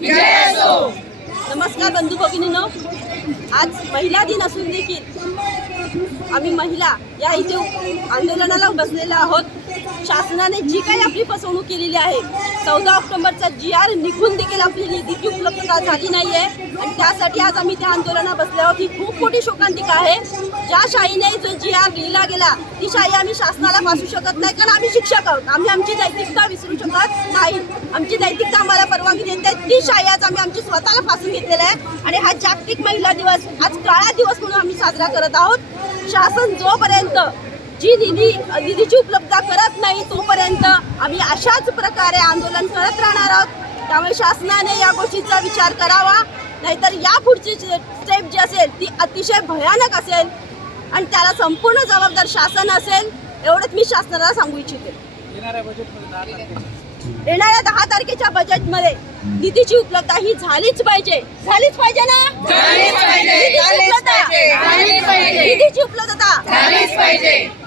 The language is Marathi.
नमस्कार बंधू भगिनीनो. आज महिला दिन असून देखील आम्ही महिला या इथे आंदोलनाला बसलेल्या आहोत. शासनाने जी काही आपली फसवणूक केलेली आहे चौदा ऑक्टोबरचा जी आर निघून देखील आपली निधीची उपलब्धता झाली नाही आहे आणि त्यासाठी आज आम्ही त्या आंदोलनात बसले आहोत ही खूप मोठी शोकांतिका आहे. ज्या शाहीने जो जी आर लिहिला गेला ती शाही आम्ही शासनाला वाचू शकत नाही कारण आम्ही शिक्षक आहोत. आम्ही आमची नैतिकता विसरू शकत नाही. आमची नैतिकता आम्हाला परवानगी देत. आहे ती शाही आज आम्ही आमची स्वतःला फासून घेतलेला आहे. आणि हा जागतिक महिला दिवस आज काळा दिवस म्हणून आम्ही साजरा करत आहोत. शासन जोपर्यंत जी निधी निधीची उपलब्धता करत आम्ही अशाच प्रकारे आंदोलन करत राहणार आहोत. त्यामुळे शासनाने या गोष्टीचा विचार करावा. नाहीतर या पुढची स्टेप जी असेल ती अतिशय भयानक असेल. आणि त्याला संपूर्ण जबाबदार शासन असेल एवढंच मी शासनाला सांगू इच्छिते. येणाऱ्या दहा तारखेच्या. बजेटमध्ये निधीची उपलब्धता ही झालीच पाहिजे. झालीच पाहिजे ना. निधीची उपलब्धता. झालीच पाहिजे.